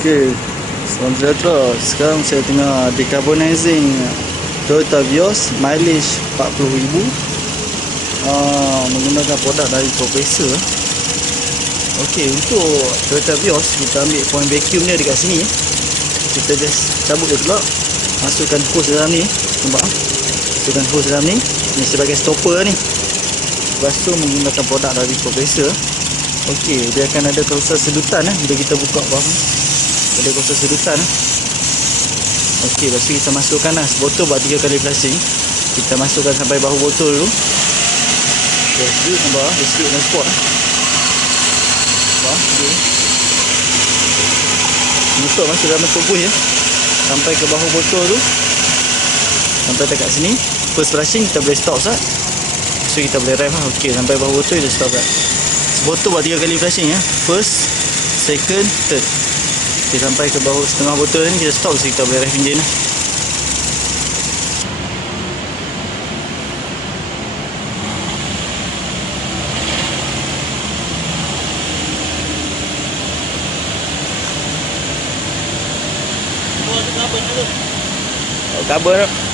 Okey, salam sejahtera. Sekarang saya tengah decarbonizing Toyota Vios, mileage 40,000, menggunakan produk dari Progressor. Okey, untuk Toyota Vios kita ambil point vacuum dia dekat sini. Kita just cabut dia pula, masukkan hose dalam ni, nampak? Masukkan hose dalam ni, ni sebagai stopper ni. Lepas tu menggunakan produk dari Progressor. Okey, dia akan ada kawasan sedutan bila kita buka bawah ni. Ada kawasan sedutan. Okey, lepas tu kita masukkan sebotol buat 3 kali flushing. Kita masukkan sampai bahu botol dulu. Okey, sedut nampak, dia sedut dengan spot. Nampak, sedut. Masuk dalam tubuh ya. Sampai ke bahu botol tu. Sampai dekat sini. First flushing kita boleh stop sat. So kita boleh rem lah. Okey, sampai bahu botol kita stop sat. Sebotol buat 3 kali flushing ya. First, second, third. Okay, sampai ke bawah setengah botol ni kita stop, so kita boleh ref enjin lah. Cover tu.